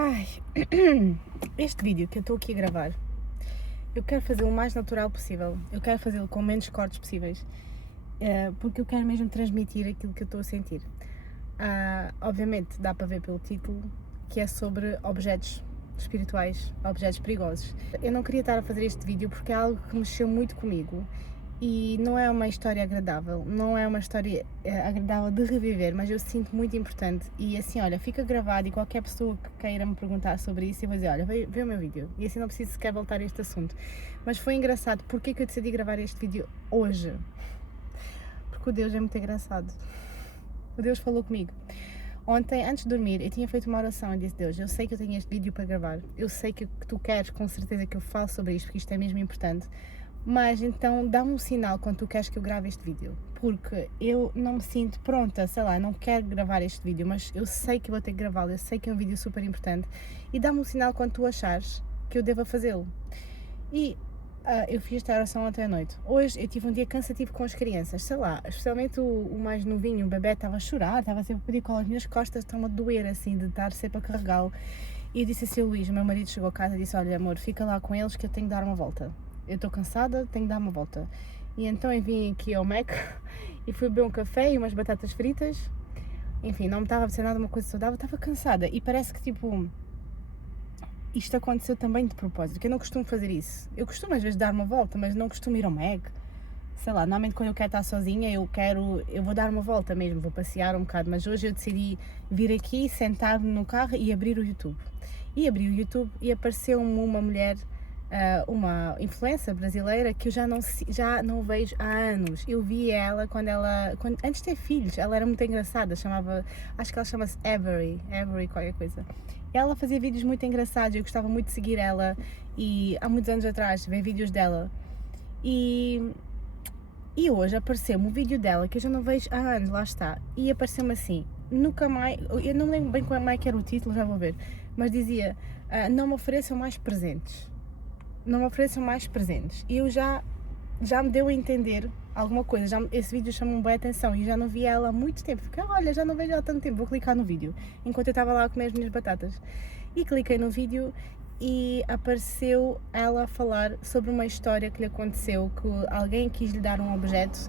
Ai, este vídeo que eu estou aqui a gravar, eu quero fazê-lo o mais natural possível. Eu quero fazê-lo com menos cortes possíveis, porque eu quero mesmo transmitir aquilo que eu estou a sentir. Obviamente, dá para ver pelo título que é sobre objetos espirituais, objetos perigosos. Eu não queria estar a fazer este vídeo porque é algo que mexeu muito comigo e não é uma história agradável, não é uma história agradável de reviver, mas eu sinto muito importante e assim, olha, fica gravado e qualquer pessoa que queira me perguntar sobre isso, eu vou dizer, olha, vê o meu vídeo e assim não preciso sequer voltar a este assunto. Mas foi engraçado, porque é que eu decidi gravar este vídeo hoje? Porque o Deus é muito engraçado. O Deus falou comigo. Ontem, antes de dormir, eu tinha feito uma oração e disse: Deus, eu sei que eu tenho este vídeo para gravar, eu sei que tu queres com certeza que eu fale sobre isto, porque isto é mesmo importante, mas então dá-me um sinal quando tu queres que eu grave este vídeo, porque eu não me sinto pronta, sei lá, não quero gravar este vídeo, mas eu sei que vou ter que gravá-lo, eu sei que é um vídeo super importante, e dá-me um sinal quando tu achares que eu deva fazê-lo. E eu fiz esta oração ontem à noite. Hoje eu tive um dia cansativo com as crianças, sei lá, especialmente o mais novinho, o bebê estava a chorar, estava sempre a pedir cola, as minhas costas estão a doer assim, de estar sempre a carregá-lo. E eu disse assim ao Luís, o meu marido chegou a casa e disse: olha amor, fica lá com eles que eu tenho de dar uma volta. Eu estou cansada, tenho de dar uma volta. E então eu vim aqui ao Mac e fui beber um café e umas batatas fritas. Enfim, não me estava a ser nada uma coisa saudável, estava cansada e parece que tipo isto aconteceu também de propósito, que eu não costumo fazer isso. Eu costumo às vezes dar uma volta, mas não costumo ir ao Mac. Sei lá, normalmente quando eu quero estar sozinha, eu vou dar uma volta mesmo, vou passear um bocado, mas hoje eu decidi vir aqui, sentar-me no carro e abrir o YouTube. E abri o YouTube e apareceu-me uma mulher, uma influencer brasileira que eu já não vejo há anos. Eu vi ela antes de ter filhos, ela era muito engraçada, acho que ela chama-se Avery qualquer coisa. Ela fazia vídeos muito engraçados, eu gostava muito de seguir ela e há muitos anos atrás ver vídeos dela. E hoje apareceu-me um vídeo dela que eu já não vejo há anos, lá está, e apareceu-me assim, nunca mais, eu não lembro bem como é que era o título, já vou ver, mas dizia, não me ofereçam mais presentes, não me ofereçam mais presentes, e já me deu a entender alguma coisa, esse vídeo chamou-me bem a atenção e eu já não via ela há muito tempo, fiquei, olha, já não vejo ela há tanto tempo, vou clicar no vídeo, enquanto eu estava lá a comer as minhas batatas, e cliquei no vídeo e apareceu ela a falar sobre uma história que lhe aconteceu, que alguém quis lhe dar um objeto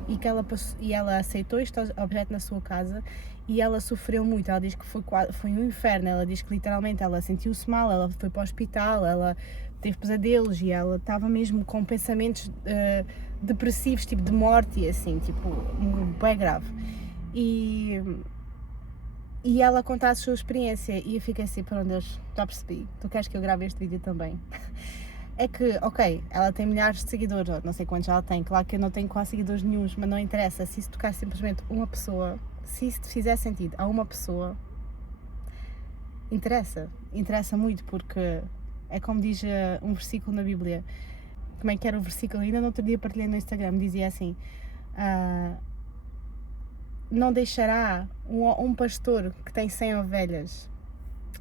e ela aceitou este objeto na sua casa e ela sofreu muito, ela diz que foi um inferno, ela diz que literalmente ela sentiu-se mal, ela foi para o hospital, ela teve pesadelos e ela estava mesmo com pensamentos depressivos, tipo de morte e assim, tipo, bem grave. E ela conta a sua experiência e eu fiquei assim, pronto Deus, já percebi, tu queres que eu grave este vídeo também. É que, ok, ela tem milhares de seguidores, não sei quantos ela tem, claro que eu não tenho quase seguidores nenhuns, mas não interessa, se isso tocar simplesmente uma pessoa, se isso te fizer sentido a uma pessoa, interessa muito, porque é como diz um versículo na Bíblia. Como é que era o versículo? Ainda no outro dia partilhei no Instagram, dizia assim, não deixará um pastor que tem 100 ovelhas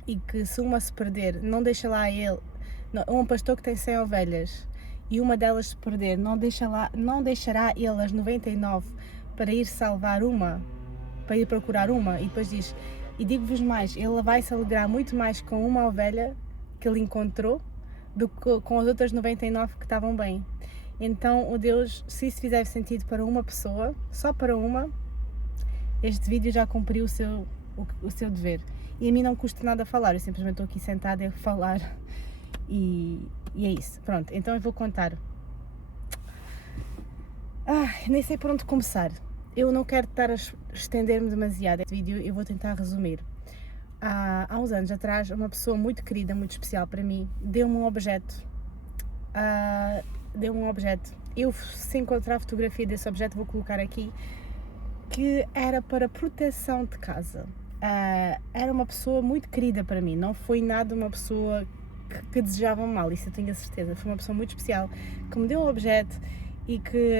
e que se uma se perder, não deixará ele, um pastor que tem 100 ovelhas e uma delas se perder, não deixará ele as 99 para ir salvar uma, para ir procurar uma, e depois diz, e digo-vos mais, ele vai se alegrar muito mais com uma ovelha que ele encontrou do que com as outras 99 que estavam bem. Então o Deus, se isso fizer sentido para uma pessoa, só para uma, este vídeo já cumpriu o seu dever. E a mim não custa nada falar, eu simplesmente estou aqui sentada a falar e é isso. Pronto, então eu vou contar. Nem sei por onde começar. Eu não quero estar a estender-me demasiado neste vídeo, eu vou tentar resumir. Há uns anos atrás, uma pessoa muito querida, muito especial para mim, deu-me um objeto. Eu, se encontrar a fotografia desse objeto, vou colocar aqui, que era para proteção de casa. Era uma pessoa muito querida para mim, não foi nada uma pessoa que desejava mal, isso eu tenho a certeza. Foi uma pessoa muito especial que me deu um objeto e que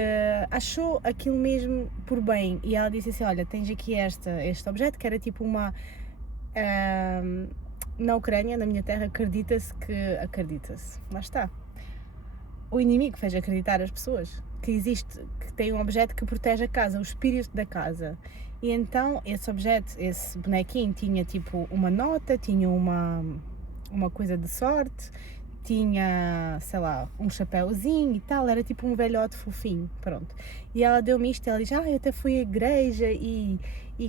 achou aquilo mesmo por bem. E ela disse assim: olha, tens aqui este objeto, que era tipo uma. Na Ucrânia, na minha terra, acredita-se, lá está. O inimigo fez acreditar as pessoas que tem um objeto que protege a casa, o espírito da casa. E então esse objeto, esse bonequinho tinha tipo uma nota, tinha uma coisa de sorte, tinha, sei lá, um chapéuzinho e tal, era tipo um velhote fofinho, pronto. E ela deu-me isto, ela diz, eu até fui à igreja e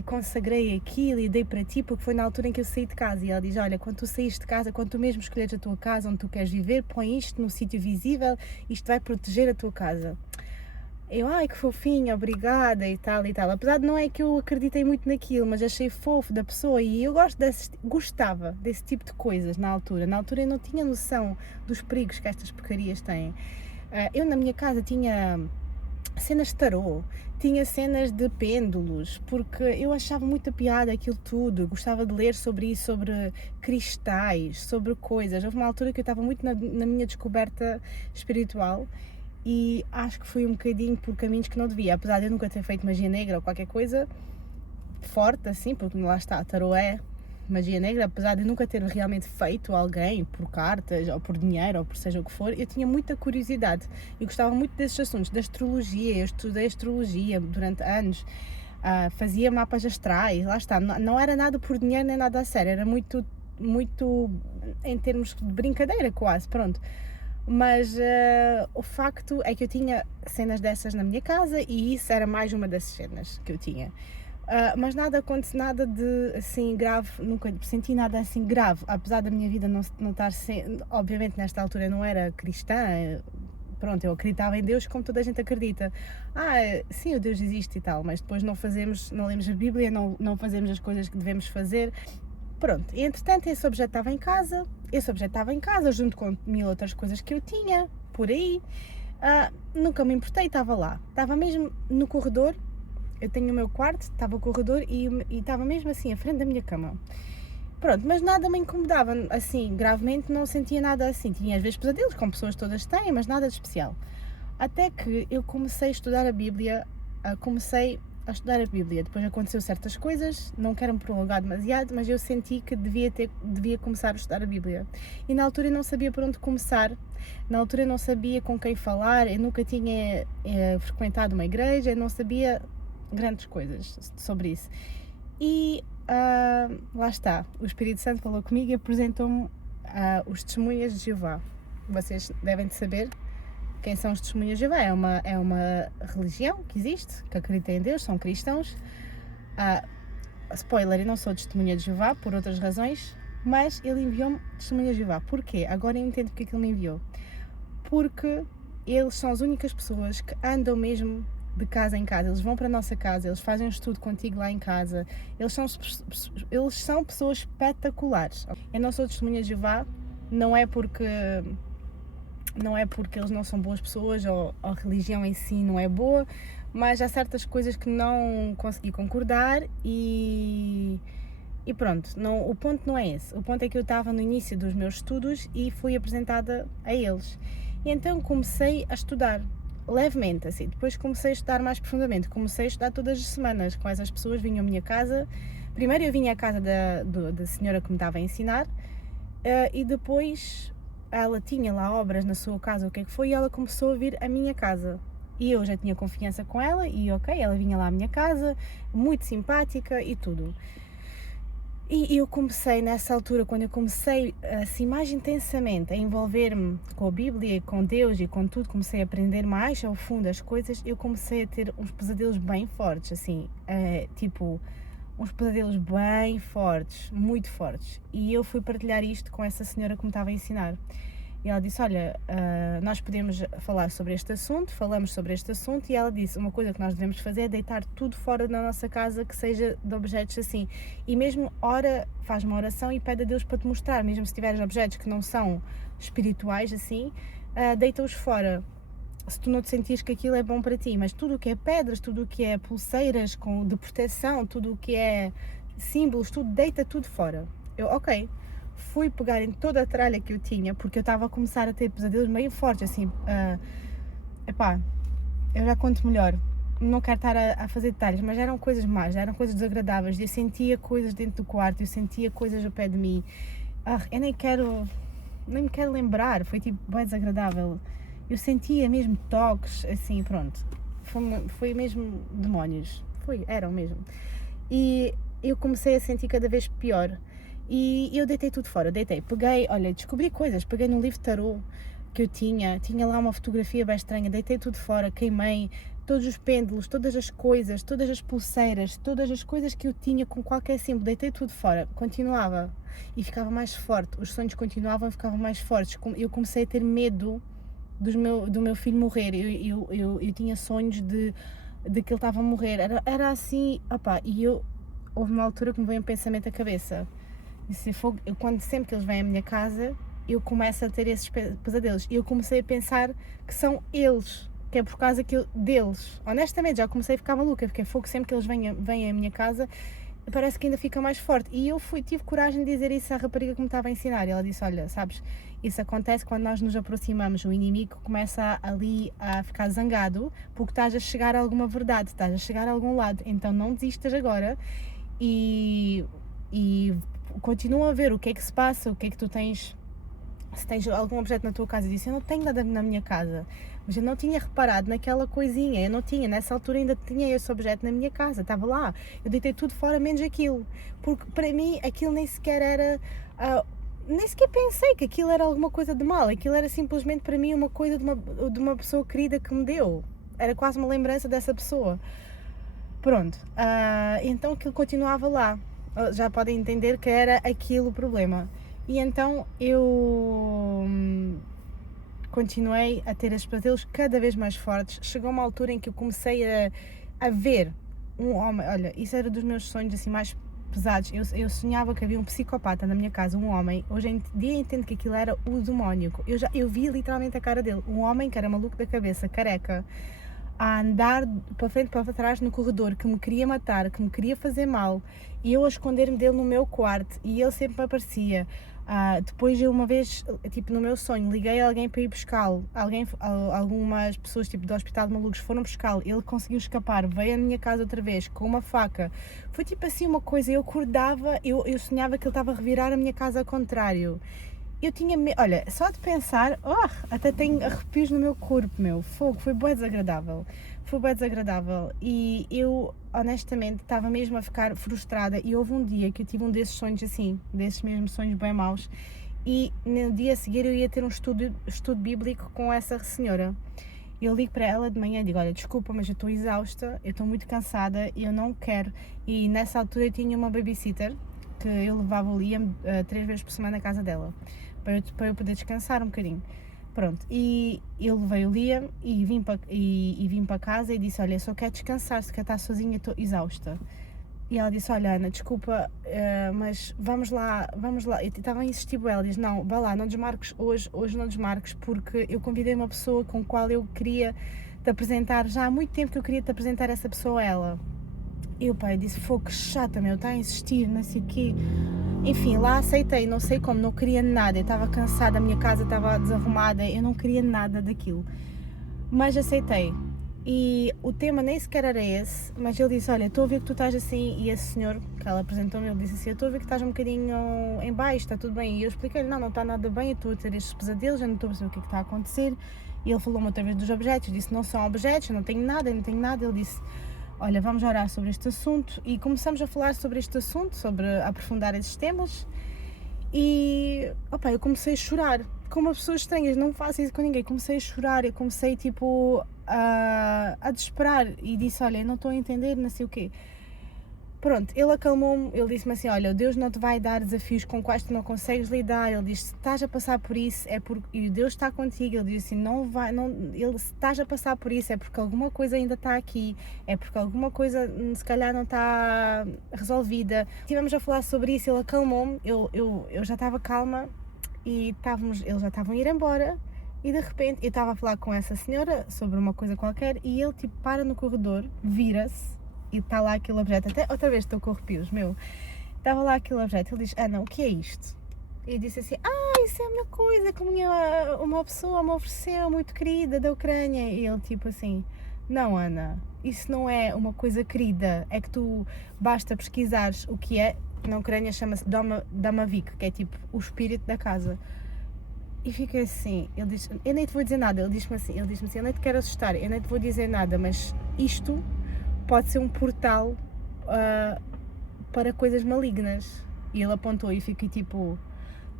consagrei aquilo e dei para ti, porque foi na altura em que eu saí de casa. E ela diz, olha, quando tu saíste de casa, quando tu mesmo escolheres a tua casa, onde tu queres viver, põe isto no sítio visível, isto vai proteger a tua casa. Eu, ai que fofinha, obrigada e tal e tal. Apesar de não é que eu acreditei muito naquilo, mas achei fofo da pessoa e eu gostava desse tipo de coisas na altura. Na altura eu não tinha noção dos perigos que estas porcarias têm. Eu na minha casa tinha cenas de tarô, tinha cenas de pêndulos, porque eu achava muita piada aquilo tudo, gostava de ler sobre isso, sobre cristais, sobre coisas. Houve uma altura que eu estava muito na minha descoberta espiritual e acho que fui um bocadinho por caminhos que não devia, apesar de eu nunca ter feito magia negra ou qualquer coisa forte assim, porque lá está, tarô é magia negra, apesar de nunca ter realmente feito alguém por cartas ou por dinheiro ou por seja o que for, eu tinha muita curiosidade e gostava muito desses assuntos, da astrologia. Eu estudei astrologia durante anos, fazia mapas astrais, lá está, não era nada por dinheiro nem nada a sério, era muito em termos de brincadeira quase, pronto. Mas o facto é que eu tinha cenas dessas na minha casa e isso era mais uma dessas cenas que eu tinha. Mas nada de assim grave, nunca senti nada assim grave, apesar da minha vida não estar obviamente nesta altura eu não era cristã, pronto, eu acreditava em Deus como toda a gente acredita. Sim, o Deus existe e tal, mas depois não lemos a Bíblia, não fazemos as coisas que devemos fazer. Pronto, e entretanto esse objeto estava em casa junto com 1000 outras coisas que eu tinha por aí. Nunca me importei, estava lá, estava mesmo no corredor. Eu tenho o meu quarto, estava o corredor e estava mesmo assim, à frente da minha cama. Pronto, mas nada me incomodava, assim, gravemente não sentia nada assim. Tinha às vezes pesadelos, como pessoas todas têm, mas nada de especial. Até que eu comecei a estudar a Bíblia, depois aconteceu certas coisas, não quero me prolongar demasiado, mas eu senti que devia começar a estudar a Bíblia. E na altura eu não sabia por onde começar, na altura eu não sabia com quem falar, eu nunca tinha frequentado uma igreja, eu não sabia grandes coisas sobre isso. E lá está, o Espírito Santo falou comigo e apresentou-me os Testemunhas de Jeová. Vocês devem de saber quem são os Testemunhas de Jeová. É uma religião que existe, que acredita em Deus, são cristãos. Spoiler, eu não sou testemunha de Jeová por outras razões, mas ele enviou-me Testemunhas de Jeová. Porquê? Agora eu entendo porque é que ele me enviou. Porque eles são as únicas pessoas que andam mesmo de casa em casa, eles vão para a nossa casa, eles fazem um estudo contigo lá em casa, eles são pessoas espetaculares. Eu não sou testemunha de Jeová, não é porque eles não são boas pessoas ou a religião em si não é boa, mas há certas coisas que não consegui concordar e pronto, o ponto não é esse. O ponto é que eu estava no início dos meus estudos e fui apresentada a eles. E então comecei a estudar levemente, assim. Depois comecei a estudar mais profundamente. Comecei a estudar todas as semanas com essas pessoas, vinham à minha casa. Primeiro eu vinha à casa da senhora que me estava a ensinar e depois ela tinha lá obras na sua casa, o que é que foi, e ela começou a vir à minha casa. E eu já tinha confiança com ela e ok, ela vinha lá à minha casa, muito simpática e tudo. E eu comecei nessa altura, quando eu comecei assim mais intensamente a envolver-me com a Bíblia e com Deus e com tudo, comecei a aprender mais ao fundo as coisas, eu comecei a ter uns pesadelos bem fortes, assim, tipo, uns pesadelos bem fortes, muito fortes. E eu fui partilhar isto com essa senhora que me estava a ensinar. E ela disse, olha, nós podemos falar sobre este assunto, falamos sobre este assunto, e ela disse, uma coisa que nós devemos fazer é deitar tudo fora da nossa casa que seja de objetos assim, e mesmo faz uma oração e pede a Deus para te mostrar, mesmo se tiveres objetos que não são espirituais assim, deita-os fora, se tu não te sentires que aquilo é bom para ti, mas tudo o que é pedras, tudo o que é pulseiras de proteção, tudo o que é símbolos, deita tudo fora. Eu, ok. Fui pegar em toda a tralha que eu tinha, porque eu estava a começar a ter pesadelos meio fortes, assim, eu já conto melhor, não quero estar a fazer detalhes, mas eram coisas más, eram coisas desagradáveis, eu sentia coisas dentro do quarto, eu sentia coisas ao pé de mim, eu nem me quero lembrar, foi tipo bem desagradável, eu sentia mesmo toques, assim, pronto, foi mesmo demónios, eram mesmo, e eu comecei a sentir cada vez pior. E eu deitei tudo fora, peguei, olha, descobri coisas, peguei no livro de tarô que eu tinha lá uma fotografia bem estranha, deitei tudo fora, queimei todos os pêndulos, todas as coisas, todas as pulseiras, todas as coisas que eu tinha com qualquer símbolo, deitei tudo fora, continuava e ficava mais forte, os sonhos continuavam e ficavam mais fortes, eu comecei a ter medo do meu filho morrer, eu tinha sonhos de que ele estava a morrer, era assim, opá, houve uma altura que me veio um pensamento à cabeça, disse, sempre que eles vêm à minha casa, eu começo a ter esses pesadelos, e eu comecei a pensar que são eles, que é por causa deles, honestamente, já comecei a ficar maluca, porque sempre que eles vêm à minha casa, parece que ainda fica mais forte, e eu tive coragem de dizer isso à rapariga que me estava a ensinar, e ela disse, olha, sabes, isso acontece quando nós nos aproximamos, o inimigo começa ali a ficar zangado, porque estás a chegar a alguma verdade, estás a chegar a algum lado, então não desistas agora, e continua a ver o que é que se passa, o que é que tu tens, se tens algum objeto na tua casa. Eu disse, eu não tenho nada na minha casa, mas eu não tinha reparado naquela coisinha, eu não tinha, nessa altura ainda tinha esse objeto na minha casa, estava lá, eu deitei tudo fora menos aquilo, porque para mim aquilo nem sequer era, nem sequer pensei que aquilo era alguma coisa de mal, aquilo era simplesmente para mim uma coisa de uma pessoa querida que me deu, era quase uma lembrança dessa pessoa. Pronto, então aquilo continuava lá, já podem entender que era aquilo o problema. E então eu continuei a ter estes pesadelos cada vez mais fortes. Chegou uma altura em que eu comecei a ver um homem, olha, isso era dos meus sonhos assim mais pesados. Eu sonhava que havia um psicopata na minha casa, um homem. Hoje em dia entendo que aquilo era o demónio. Eu vi literalmente a cara dele, um homem que era maluco da cabeça, careca, a andar para frente e para trás no corredor, que me queria matar, que me queria fazer mal, e eu a esconder-me dele no meu quarto, e ele sempre me aparecia. Depois eu uma vez, tipo no meu sonho, liguei a alguém para ir buscá-lo, algumas pessoas tipo do Hospital de Malucos foram buscá-lo, ele conseguiu escapar, veio à minha casa outra vez com uma faca, foi tipo assim uma coisa, eu acordava, eu sonhava que ele estava a revirar a minha casa ao contrário. Eu tinha olha, só de pensar, até tenho arrepios no meu corpo, fogo, foi bem desagradável, e eu honestamente estava mesmo a ficar frustrada, e houve um dia que eu tive um desses sonhos assim, desses mesmos sonhos bem maus, e no dia a seguir eu ia ter um estudo bíblico com essa senhora. Eu ligo para ela de manhã e digo, olha, desculpa, mas eu estou exausta, eu estou muito cansada, eu não quero, e nessa altura eu tinha uma babysitter, que eu levava o Liam 3 vezes por semana à casa dela, para eu poder descansar um bocadinho. Pronto, e eu levei o Liam e vim para casa e disse, olha, eu só quero descansar, se quer estar sozinha, estou exausta. E ela disse, olha Ana, desculpa, mas vamos lá, eu estava a insistir, ela disse, não, vá lá, não desmarques hoje não desmarques, porque eu convidei uma pessoa com a qual eu queria te apresentar, já há muito tempo que eu queria te apresentar essa pessoa a ela. E o pai disse, fogo, que chata, está a insistir, não sei o quê. Enfim, lá aceitei, não sei como, não queria nada, eu estava cansada, a minha casa estava desarrumada, eu não queria nada daquilo. Mas aceitei. E o tema nem sequer era esse, mas ele disse, olha, estou a ver que tu estás assim, e esse senhor que ela apresentou-me, ele disse assim, eu estou a ver que estás um bocadinho em baixo, está tudo bem. E eu expliquei-lhe, não está nada bem, eu estou a ter estes pesadelos, eu não estou a perceber o que é que está a acontecer. E ele falou-me outra vez dos objetos, eu disse, não são objetos, eu não tenho nada. Ele disse, olha, vamos orar sobre este assunto, e começamos a falar sobre este assunto, sobre aprofundar esses temas, e eu comecei a chorar, como as pessoas estranhas, não faço isso com ninguém, comecei a chorar, eu comecei tipo a desesperar, e disse, olha, eu não estou a entender, não sei o quê. Pronto, ele acalmou-me, ele disse-me assim, olha, Deus não te vai dar desafios com quais tu não consegues lidar, ele diz, se estás a passar por isso, é porque, e Deus está contigo, ele diz assim, se estás a passar por isso, é porque alguma coisa ainda está aqui, é porque alguma coisa, se calhar, não está resolvida. Estivemos a falar sobre isso, ele acalmou-me, eu já estava calma, e eles já estavam a ir embora, e de repente, eu estava a falar com essa senhora sobre uma coisa qualquer, e ele, tipo, para no corredor, vira-se, e está lá aquele objeto, até outra vez estou com arrepios, estava lá aquele objeto, ele diz, Ana, o que é isto? E disse assim, isso é a minha coisa que uma pessoa me ofereceu, muito querida, da Ucrânia. E ele tipo assim, não Ana, isso não é uma coisa querida, é que tu basta pesquisares o que é, na Ucrânia chama-se Damavik, que é tipo o espírito da casa. E fiquei assim, ele disse, eu nem te vou dizer nada, ele disse-me assim, eu nem te quero assustar, eu nem te vou dizer nada, mas isto pode ser um portal para coisas malignas. E ele apontou e fiquei tipo,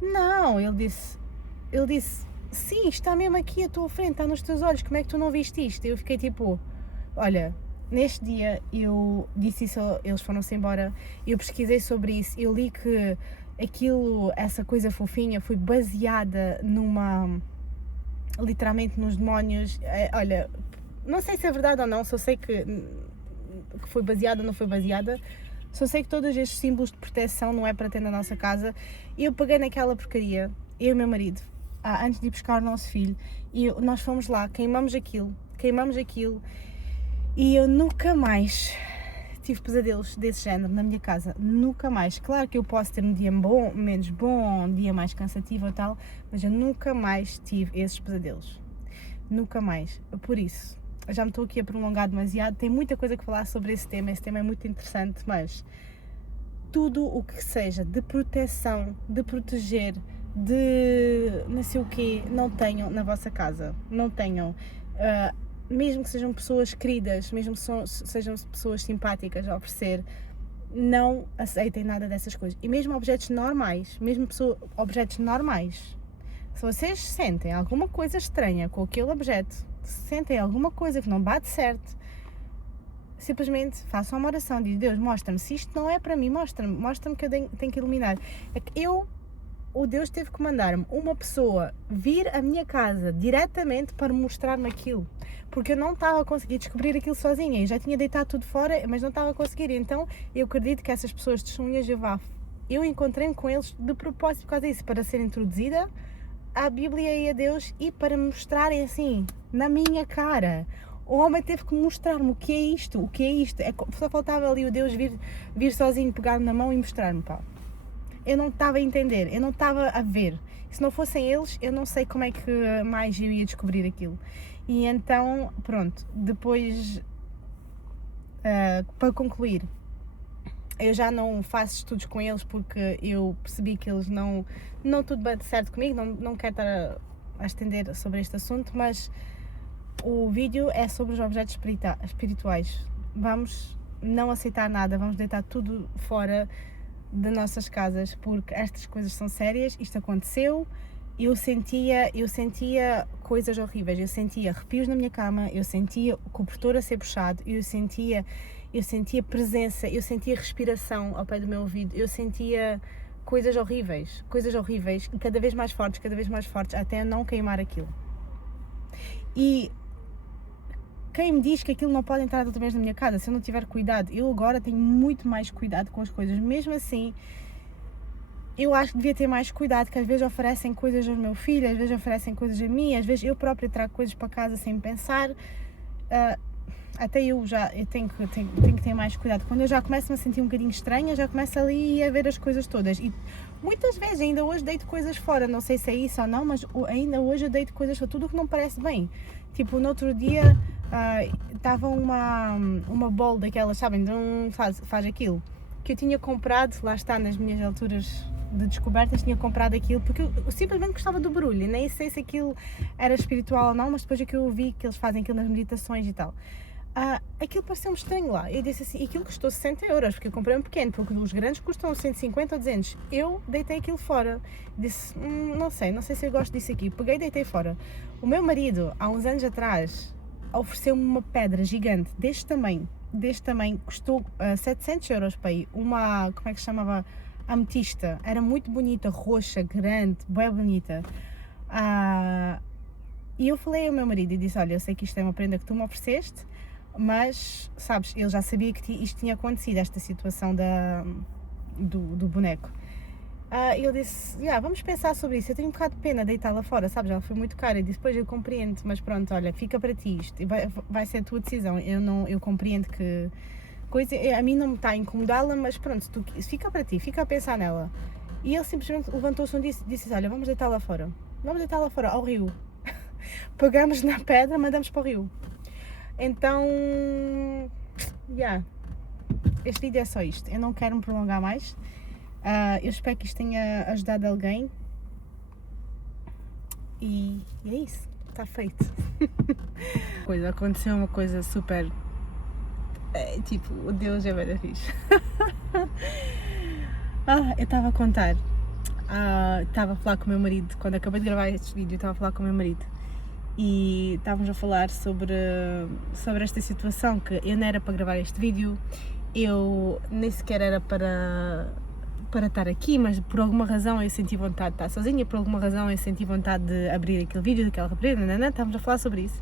não, ele disse, sim, está mesmo aqui à tua frente, está nos teus olhos, como é que tu não viste isto? Eu fiquei tipo, olha, neste dia eu disse isso, eles foram-se embora, eu pesquisei sobre isso, eu li que essa coisa fofinha foi baseada literalmente nos demónios, olha, não sei se é verdade ou não, só sei que foi baseada ou não foi baseada, só sei que todos estes símbolos de proteção não é para ter na nossa casa. Eu peguei naquela porcaria, eu e o meu marido, antes de ir buscar o nosso filho, e nós fomos lá, queimamos aquilo, e eu nunca mais tive pesadelos desse género na minha casa, nunca mais. Claro que eu posso ter um dia bom, menos bom, um dia mais cansativo ou tal, mas eu nunca mais tive esses pesadelos, nunca mais. Por isso, já me estou aqui a prolongar demasiado, tem muita coisa que falar sobre esse tema é muito interessante, mas tudo o que seja de proteção, de proteger, de não sei o quê, não tenham na vossa casa, não tenham, mesmo que sejam pessoas queridas, mesmo que sejam pessoas simpáticas a oferecer, não aceitem nada dessas coisas, e mesmo objetos normais, objetos normais, se vocês sentem alguma coisa estranha com aquele objeto, se sentem alguma coisa que não bate certo, simplesmente façam uma oração, diz Deus, mostra-me, se isto não é para mim, mostra-me que eu tenho que iluminar. É que o Deus teve que mandar-me uma pessoa vir à minha casa diretamente para mostrar-me aquilo, porque eu não estava a conseguir descobrir aquilo sozinha, eu já tinha deitado tudo fora, mas não estava a conseguir, então eu acredito que essas pessoas de Testemunhas de Jeová, eu encontrei-me com eles de propósito por causa disso, para ser introduzida à Bíblia e a Deus e para me mostrarem assim, na minha cara. O homem teve que mostrar-me o que é isto, só faltava ali o Deus vir sozinho, pegar-me na mão e mostrar-me, pá. Eu não estava a entender, eu não estava a ver. Se não fossem eles, eu não sei como é que mais eu ia descobrir aquilo. E então, pronto, depois, para concluir, eu já não faço estudos com eles porque eu percebi que eles não tudo bem certo comigo, não quero estar a estender sobre este assunto, mas o vídeo é sobre os objetos espirituais. Vamos não aceitar nada, vamos deitar tudo fora de nossas casas, porque estas coisas são sérias, isto aconteceu, eu sentia coisas horríveis, eu sentia arrepios na minha cama, eu sentia o cobertor a ser puxado, eu sentia presença, eu sentia respiração ao pé do meu ouvido, eu sentia coisas horríveis, e cada vez mais fortes, até não queimar aquilo. E quem me diz que aquilo não pode entrar outra vez na minha casa, se eu não tiver cuidado? Eu agora tenho muito mais cuidado com as coisas, mesmo assim, eu acho que devia ter mais cuidado, que às vezes oferecem coisas ao meu filho, às vezes oferecem coisas a mim, às vezes eu própria trago coisas para casa sem pensar, até eu tenho que ter mais cuidado. Quando eu já começo a me sentir um bocadinho estranha, já começo ali a ver as coisas todas, e muitas vezes, ainda hoje deito coisas fora, não sei se é isso ou não, mas ainda hoje eu deito coisas fora, tudo o que não parece bem. Tipo, no outro dia estava uma bowl daquelas, sabem, faz aquilo, que eu tinha comprado, lá está, nas minhas alturas de descobertas, tinha comprado aquilo porque eu simplesmente gostava do barulho, nem sei se aquilo era espiritual ou não, mas depois é que eu vi que eles fazem aquilo nas meditações e tal. Aquilo pareceu-me estranho lá, eu disse assim, aquilo custou 60 euros, porque eu comprei um pequeno, porque os grandes custam 150 ou 200, eu deitei aquilo fora, disse, não sei se eu gosto disso aqui, peguei e deitei fora. O meu marido, há uns anos atrás, ofereceu-me uma pedra gigante, deste tamanho, custou 700 euros para ir, uma, como é que se chamava, ametista, era muito bonita, roxa, grande, bem bonita. E eu falei ao meu marido e disse, olha, eu sei que isto é uma prenda que tu me ofereceste, mas, sabes, ele já sabia que isto tinha acontecido, esta situação do boneco. Ele disse, vamos pensar sobre isso, eu tenho um bocado de pena deitá-la fora, sabes, ela foi muito cara. Eu disse, pois, eu compreendo, mas pronto, olha, fica para ti isto, vai ser a tua decisão, eu compreendo que a mim não me está a incomodá-la, mas pronto, fica para ti, fica a pensar nela. E ele simplesmente levantou-se e disse, olha, vamos deitá-la fora ao rio. Pegamos na pedra, mandamos para o rio. Então, este vídeo é só isto, eu não quero me prolongar mais, eu espero que isto tenha ajudado alguém, e é isso, está feito. Aconteceu uma coisa super, tipo, o Deus é bem fixe. Eu estava a contar. Estava a falar com o meu marido, quando acabei de gravar este vídeo, estava a falar com o meu marido e estávamos a falar sobre esta situação, que eu não era para gravar este vídeo, eu nem sequer era para estar aqui, mas por alguma razão eu senti vontade de estar sozinha, por alguma razão eu senti vontade de abrir aquele vídeo, daquela rapariga, estávamos a falar sobre isso.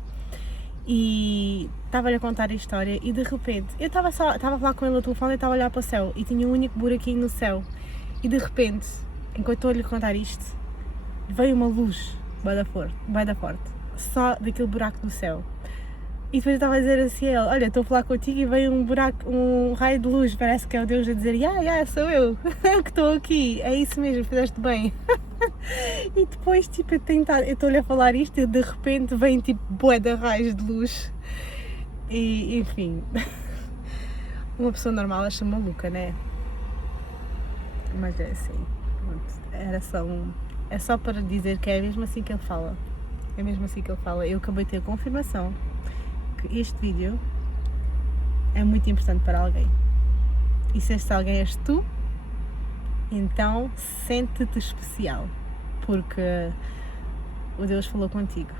E estava-lhe a contar a história e de repente, eu estava a falar com ele no telefone e estava a olhar para o céu e tinha um único buraquinho no céu e de repente, enquanto estou-lhe a contar isto, veio uma luz bué da forte, só daquele buraco do céu. E depois eu estava a dizer assim a ele, olha, estou a falar contigo e veio um raio de luz, parece que é o Deus a dizer, sou eu, que estou aqui, é isso mesmo, fizeste bem. E depois, tipo, eu estou-lhe a falar isto e de repente vem tipo bué de raios de luz. E, enfim, uma pessoa normal acha maluca, né? Mas é assim, pronto, é só para dizer que é mesmo assim que ele fala. É mesmo assim que ele fala. Eu acabei de ter a confirmação que este vídeo é muito importante para alguém. E se este alguém és tu, então sente-te especial, porque o Deus falou contigo.